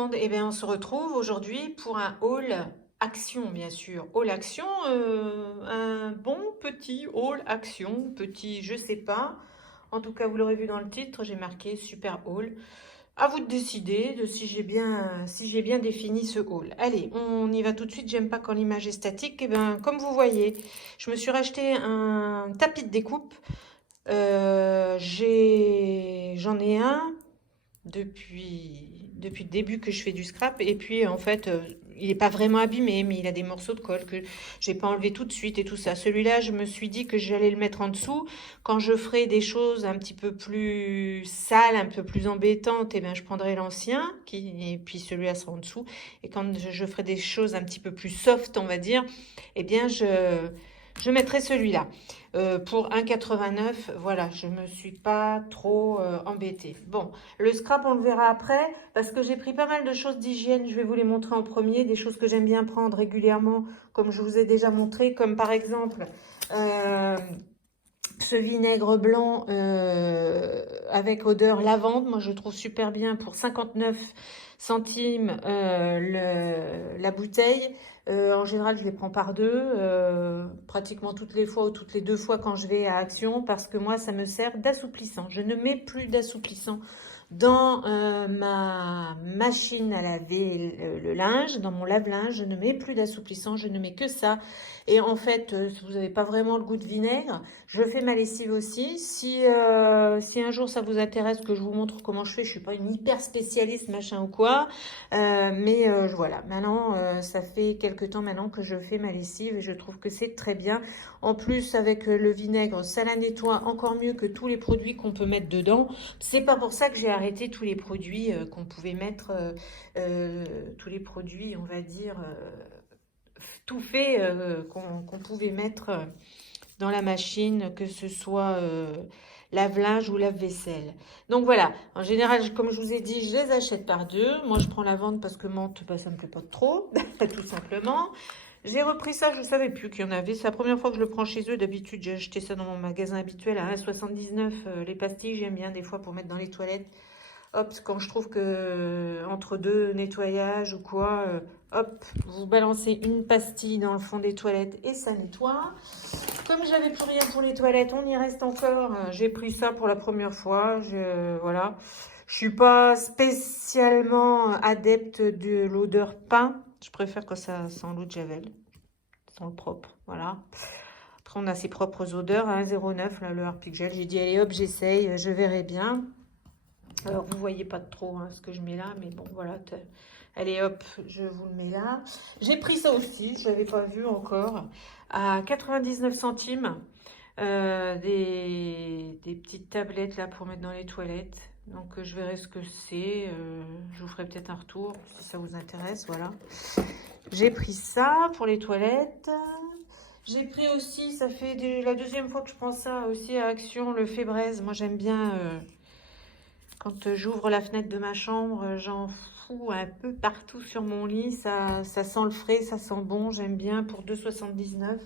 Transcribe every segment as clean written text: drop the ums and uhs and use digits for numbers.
monde, eh bien on se retrouve aujourd'hui pour un haul action bien sûr. Haul action, un bon petit haul action, petit je sais pas. En tout cas vous l'aurez vu dans le titre, j'ai marqué super haul. À vous de décider de si j'ai bien défini ce haul. Allez, on y va tout de suite, j'aime pas quand l'image est statique. Eh bien comme vous voyez, je me suis racheté un tapis de découpe. J'en ai un depuis le début que je fais du scrap. Et puis, en fait, il n'est pas vraiment abîmé, mais il a des morceaux de colle que j'ai pas enlevé tout de suite et tout ça. Celui-là, je me suis dit que j'allais le mettre en dessous. Quand je ferai des choses un petit peu plus sales, un peu plus embêtantes, et bien, je prendrai l'ancien, et puis celui-là sera en dessous. Et quand je ferai des choses un petit peu plus soft, on va dire, eh bien, je mettrai celui-là. Pour 1,89, voilà, je me suis pas trop embêtée. Bon, le scrap, on le verra après, parce que j'ai pris pas mal de choses d'hygiène. Je vais vous les montrer en premier, des choses que j'aime bien prendre régulièrement, comme je vous ai déjà montré, comme par exemple ce vinaigre blanc avec odeur lavande. Moi, je trouve super bien pour 59 centimes la bouteille. En général, je les prends par deux, pratiquement toutes les fois ou toutes les deux fois quand je vais à Action, parce que moi, ça me sert d'assouplissant. Je ne mets plus d'assouplissant dans ma machine à laver le linge, dans mon lave-linge. Je ne mets plus d'assouplissant, je ne mets que ça. Et en fait, si vous n'avez pas vraiment le goût de vinaigre, je fais ma lessive aussi. Si un jour ça vous intéresse que je vous montre comment je fais, je suis pas une hyper spécialiste machin ou quoi, mais voilà. Maintenant, ça fait quelques temps maintenant que je fais ma lessive et je trouve que c'est très bien. En plus, avec le vinaigre, ça la nettoie encore mieux que tous les produits qu'on peut mettre dedans. C'est pas pour ça que j'ai arrêté tous les produits qu'on pouvait mettre, tous les produits, on va dire, tout fait qu'on pouvait mettre dans la machine, que ce soit lave-linge ou lave-vaisselle. Donc voilà, en général, comme je vous ai dit, je les achète par deux. Moi, je prends la vente parce que menthe, bah, ça me plaît pas trop, tout simplement. J'ai repris ça, je ne savais plus qu'il y en avait. C'est la première fois que je le prends chez eux. D'habitude, j'ai acheté ça dans mon magasin habituel à 1,79 €. Les pastilles, j'aime bien des fois pour mettre dans les toilettes. Hop, quand je trouve que entre deux nettoyages ou quoi, hop, vous balancez une pastille dans le fond des toilettes et ça nettoie. Comme j'avais plus rien pour les toilettes, on y reste encore. J'ai pris ça pour la première fois. Voilà. Je suis pas spécialement adepte de l'odeur pain. Je préfère que ça sent l'eau de javel, sent le propre. Voilà. Après, on a ses propres odeurs. 1,09 là, le Harpic Gel. J'ai dit allez hop, j'essaye, je verrai bien. Alors, vous voyez pas trop ce que je mets là, mais bon, voilà. Allez, hop, je vous le mets là. J'ai pris ça aussi, je l'avais pas vu encore, à 99 centimes. Des petites tablettes là pour mettre dans les toilettes. Donc, je verrai ce que c'est. Je vous ferai peut-être un retour si ça vous intéresse, voilà. J'ai pris ça pour les toilettes. J'ai pris aussi, ça fait la deuxième fois que je prends ça aussi à Action, le Fébraise. Moi, j'aime bien... quand j'ouvre la fenêtre de ma chambre, j'en fous un peu partout sur mon lit. Ça sent le frais, ça sent bon. J'aime bien pour 2,79 €.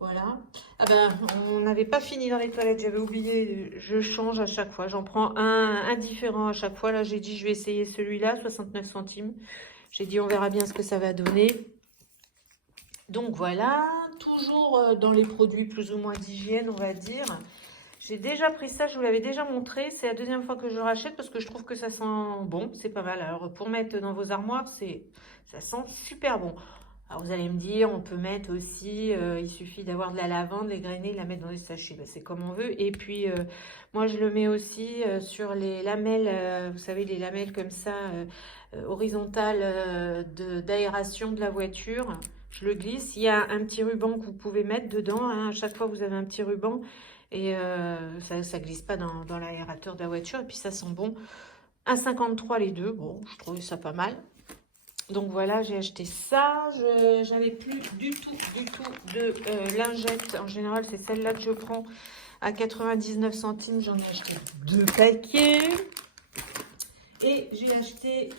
Voilà. Ah ben, on n'avait pas fini dans les toilettes. J'avais oublié. Je change à chaque fois. J'en prends un différent à chaque fois. Là, j'ai dit, je vais essayer celui-là, 69 centimes. J'ai dit, on verra bien ce que ça va donner. Donc voilà. Toujours dans les produits plus ou moins d'hygiène, on va dire. J'ai déjà pris ça, je vous l'avais déjà montré. C'est la deuxième fois que je le rachète parce que je trouve que ça sent bon. C'est pas mal. Alors, pour mettre dans vos armoires, ça sent super bon. Alors, vous allez me dire, on peut mettre aussi, il suffit d'avoir de la lavande, les grainer, la mettre dans les sachets. Ben, c'est comme on veut. Et puis, moi, je le mets aussi sur les lamelles, vous savez, les lamelles comme ça, horizontales d'aération de la voiture. Je le glisse. Il y a un petit ruban que vous pouvez mettre dedans. À chaque fois, vous avez un petit ruban. Et ça glisse pas dans l'aérateur de la voiture. Et puis ça sent bon. 1,53 les deux. Bon, je trouvais ça pas mal. Donc voilà, j'ai acheté ça. J'avais plus du tout de lingettes. En général, c'est celle-là que je prends à 99 centimes. J'en ai acheté 2 paquets. Et j'ai acheté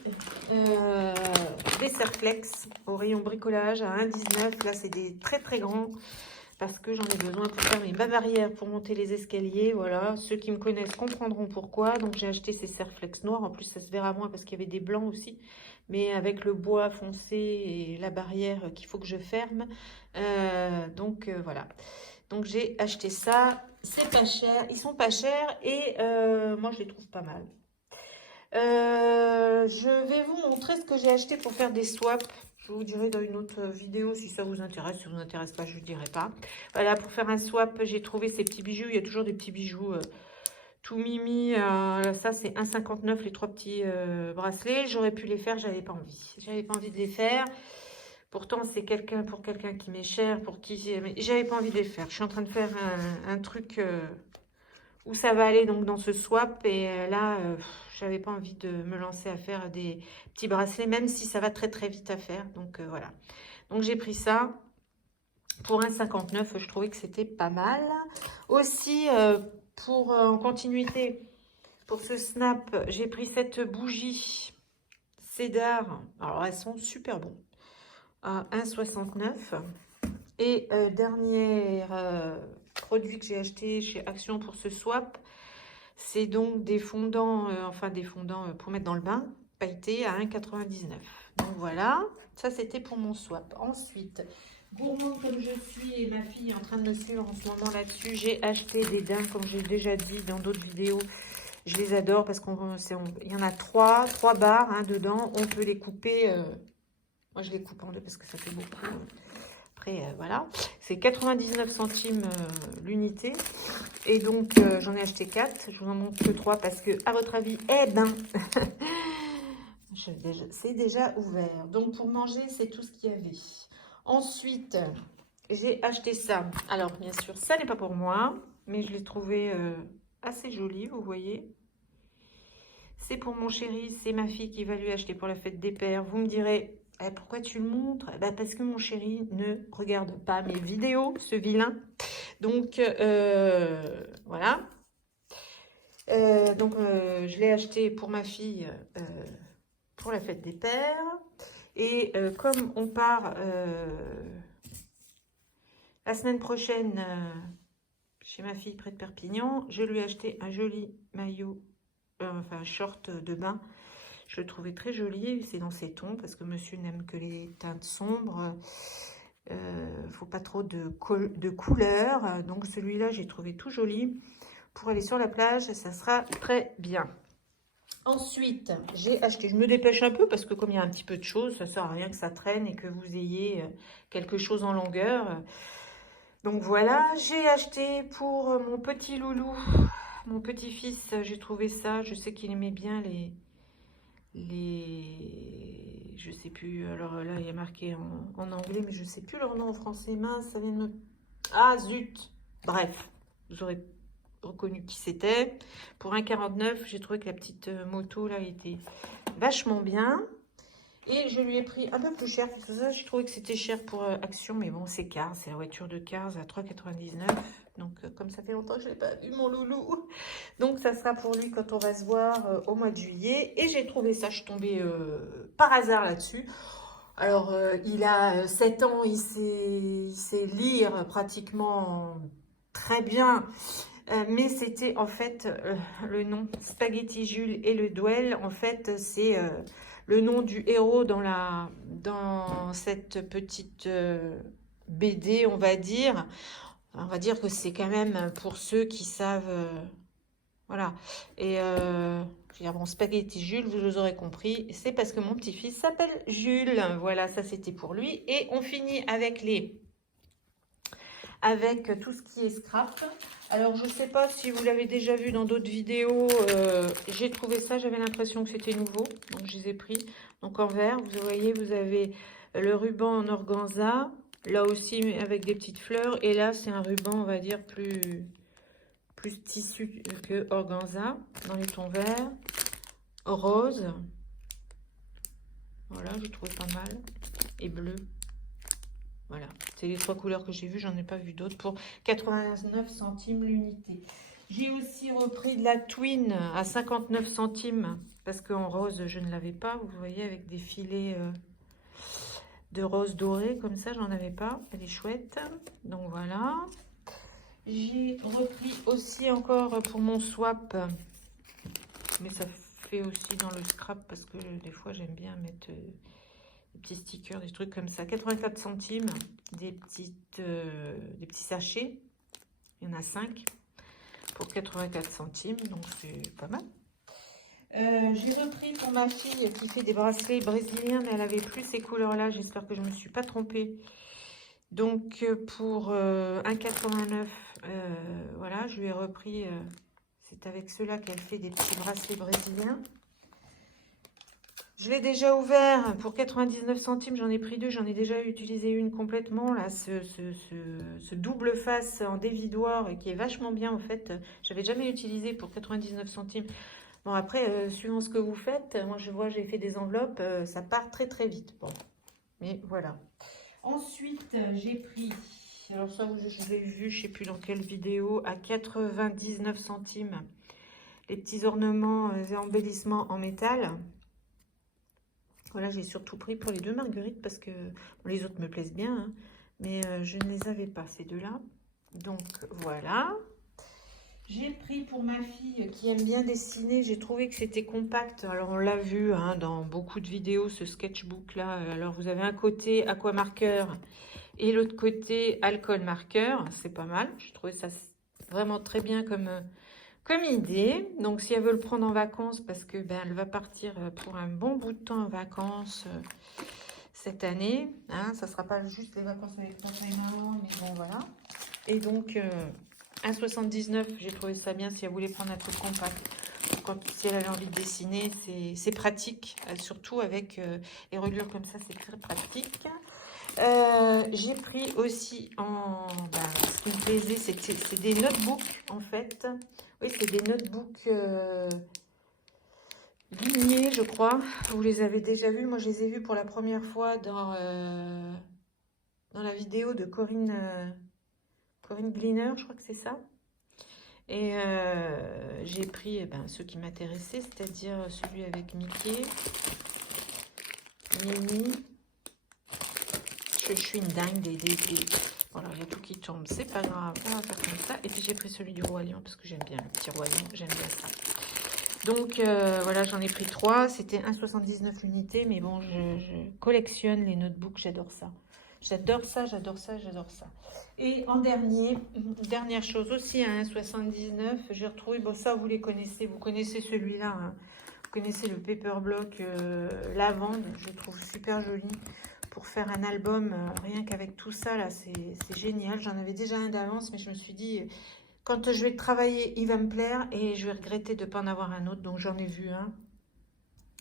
des Serflex au rayon bricolage à 1,19 €. Là, c'est des très très grands. parce que j'en ai besoin pour faire ma barrière pour monter les escaliers. Voilà, ceux qui me connaissent comprendront pourquoi. Donc j'ai acheté ces serre-flex noirs. En plus, ça se verra moins parce qu'il y avait des blancs aussi. Mais avec le bois foncé et la barrière qu'il faut que je ferme. Voilà. Donc j'ai acheté ça. C'est pas cher. Ils sont pas chers et moi je les trouve pas mal. Je vais vous montrer ce que j'ai acheté pour faire des swaps. Je vous dirai dans une autre vidéo si ça vous intéresse. Si ça vous intéresse pas, je ne dirai pas. Voilà, pour faire un swap, j'ai trouvé ces petits bijoux. Il y a toujours des petits bijoux tout mimi. Ça, c'est 1,59 les 3 petits bracelets. J'aurais pu les faire, j'avais pas envie. J'avais pas envie de les faire. Pourtant, c'est pour quelqu'un qui m'est cher, pour qui j'avais pas envie de les faire. Je suis en train de faire un truc où ça va aller donc dans ce swap. Et là, j'avais pas envie de me lancer à faire des petits bracelets, même si ça va très très vite à faire. Donc voilà. Donc j'ai pris ça pour 1,59. Je trouvais que c'était pas mal. Aussi, en continuité, pour ce snap, j'ai pris cette bougie Cédar. Alors elles sont super bonnes. À 1,69. Et dernier produit que j'ai acheté chez Action pour ce swap, c'est donc des fondants, pour mettre dans le bain, pailletés à 1,99. Donc voilà, ça c'était pour mon swap. Ensuite, gourmande comme je suis et ma fille est en train de me suivre en ce moment là-dessus, j'ai acheté des dindes comme j'ai déjà dit dans d'autres vidéos. Je les adore parce qu'il y en a trois barres hein, dedans. On peut les couper. Moi, je les coupe en deux parce que ça fait beaucoup. Après, voilà. C'est 99 centimes l'unité. Et donc, j'en ai acheté 4. Je vous en montre que 3 parce que, à votre avis, eh ben, c'est déjà ouvert. Donc, pour manger, c'est tout ce qu'il y avait. Ensuite, j'ai acheté ça. Alors, bien sûr, ça n'est pas pour moi. Mais je l'ai trouvé assez joli, vous voyez. C'est pour mon chéri. C'est ma fille qui va lui acheter pour la fête des pères. Vous me direz... pourquoi tu le montres? Parce que mon chéri ne regarde pas mes vidéos, ce vilain. Donc, voilà. Je l'ai acheté pour ma fille pour la fête des pères. Et comme on part la semaine prochaine chez ma fille près de Perpignan, je lui ai acheté un joli maillot, short de bain. Je le trouvais très joli, c'est dans ces tons, parce que monsieur n'aime que les teintes sombres. Faut pas trop de couleurs. Donc celui-là, j'ai trouvé tout joli. Pour aller sur la plage, ça sera très bien. Ensuite, j'ai acheté, je me dépêche un peu, parce que comme il y a un petit peu de choses, ça sert à rien que ça traîne et que vous ayez quelque chose en longueur. Donc voilà, j'ai acheté pour mon petit loulou, mon petit-fils, j'ai trouvé ça. Je sais qu'il aimait bien je sais plus, alors là il y a marqué en anglais mais je sais plus leur nom en français, mince, ça vient de me... Ah zut, bref, vous aurez reconnu qui c'était. Pour 1,49, j'ai trouvé que la petite moto là était vachement bien et je lui ai pris un peu plus cher, parce que ça j'ai trouvé que c'était cher pour Action, mais bon c'est Cars, c'est la voiture de Cars à 3,99. Donc, comme ça fait longtemps que je n'ai pas vu mon loulou. Donc, ça sera pour lui quand on va se voir au mois de juillet. Et j'ai trouvé ça, je suis tombée par hasard là-dessus. Alors, il a 7 ans, il sait lire pratiquement très bien. Mais c'était en fait le nom Spaghetti Jules et le duel. En fait, c'est le nom du héros dans cette petite BD, on va dire. On va dire que c'est quand même pour ceux qui savent... voilà. Et je veux dire, bon, Spaghetti Jules, vous aurez compris. C'est parce que mon petit-fils s'appelle Jules. Voilà, ça c'était pour lui. Et on finit avec avec tout ce qui est scrap. Alors, je ne sais pas si vous l'avez déjà vu dans d'autres vidéos. J'ai trouvé ça, j'avais l'impression que c'était nouveau. Donc, je les ai pris. Donc, en vert, vous voyez, vous avez le ruban en organza. Là aussi, avec des petites fleurs. Et là, c'est un ruban, on va dire, plus tissu que organza. Dans les tons verts. Rose. Voilà, j'ai trouvé pas mal. Et bleu. Voilà, c'est les 3 couleurs que j'ai vues. J'en ai pas vu d'autres pour 89 centimes l'unité. J'ai aussi repris de la Twin à 59 centimes. Parce qu'en rose, je ne l'avais pas. Vous voyez, avec des filets de rose doré, comme ça, j'en avais pas. Elle est chouette. Donc voilà. J'ai repris aussi encore pour mon swap, mais ça fait aussi dans le scrap parce que des fois j'aime bien mettre des petits stickers, des trucs comme ça. 84 centimes, des petits sachets. Il y en a 5 pour 84 centimes, donc c'est pas mal. J'ai repris pour ma fille qui fait des bracelets brésiliens, mais elle avait plus ces couleurs-là. J'espère que je ne me suis pas trompée. Donc pour 1,89 €, voilà, je lui ai repris. C'est avec ceux-là qu'elle fait des petits bracelets brésiliens. Je l'ai déjà ouvert pour 99 centimes. J'en ai pris 2. J'en ai déjà utilisé une complètement. Là, ce double face en dévidoir qui est vachement bien en fait. J'avais jamais utilisé pour 99 centimes. Bon, après, suivant ce que vous faites, moi je vois, j'ai fait des enveloppes, ça part très très vite. Bon, mais voilà. Ensuite, j'ai pris, alors ça, je l'ai vu, je ne sais plus dans quelle vidéo, à 99 centimes, les petits ornements et embellissements en métal. Voilà, j'ai surtout pris pour les 2 marguerites parce que bon, les autres me plaisent bien, hein, mais je ne les avais pas, ces deux-là. Donc voilà. J'ai pris pour ma fille qui aime bien dessiner, j'ai trouvé que c'était compact. Alors on l'a vu hein, dans beaucoup de vidéos, ce sketchbook là. Alors vous avez un côté aqua marqueur et l'autre côté alcool marqueur. C'est pas mal, j'ai trouvé ça vraiment très bien comme idée. Donc si elle veut le prendre en vacances, parce que ben, elle va partir pour un bon bout de temps en vacances cette année. Hein, ça sera pas juste les vacances avec papa et maman, mais bon voilà. Et donc... 1,79 €, j'ai trouvé ça bien si elle voulait prendre un truc compact. Si elle avait envie de dessiner, c'est pratique. Surtout avec les reliures comme ça, c'est très pratique. J'ai pris aussi ce qui me plaisait, c'est des notebooks en fait. Oui, c'est des notebooks lignés, je crois. Vous les avez déjà vus. Moi, je les ai vus pour la première fois dans la vidéo de Corinne Gleaner, je crois que c'est ça. Et j'ai pris ceux qui m'intéressaient, c'est-à-dire celui avec Mickey, Minnie. Je suis une dingue Voilà, il y a tout qui tombe, c'est pas grave, on va faire comme ça. Et puis j'ai pris celui du Roi Lion parce que j'aime bien le petit Roi Lion, j'aime bien ça. Donc voilà, j'en ai pris 3, c'était 1,79 € l'unité, mais bon, je collectionne les notebooks, j'adore ça. J'adore ça, j'adore ça, j'adore ça. Et en dernière chose aussi à 1,79 €, j'ai retrouvé, bon ça vous les connaissez, vous connaissez celui-là, hein. Vous connaissez le Paper Block lavande, je le trouve super joli pour faire un album, rien qu'avec tout ça là, c'est génial. J'en avais déjà un d'avance, mais je me suis dit, quand je vais le travailler, il va me plaire et je vais regretter de ne pas en avoir un autre, donc j'en ai vu un.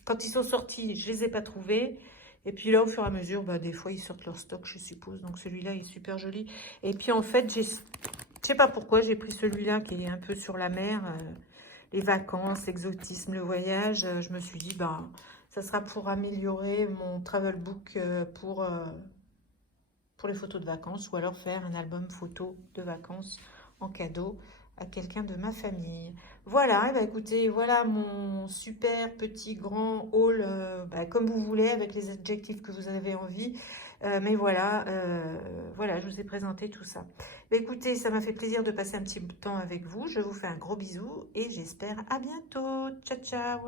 Quand ils sont sortis, je les ai pas trouvés. Et puis là, au fur et à mesure, des fois, ils sortent leur stock, je suppose. Donc celui-là, il est super joli. Et puis en fait, je sais pas pourquoi, j'ai pris celui-là qui est un peu sur la mer. Les vacances, l'exotisme, le voyage. Je me suis dit, ça sera pour améliorer mon travel book pour les photos de vacances. Ou alors faire un album photo de vacances en cadeau à quelqu'un de ma famille. Voilà, écoutez, voilà mon super petit grand haul, comme vous voulez, avec les adjectifs que vous avez envie. Mais voilà, voilà, je vous ai présenté tout ça. Écoutez, ça m'a fait plaisir de passer un petit temps avec vous. Je vous fais un gros bisou et j'espère à bientôt. Ciao, ciao.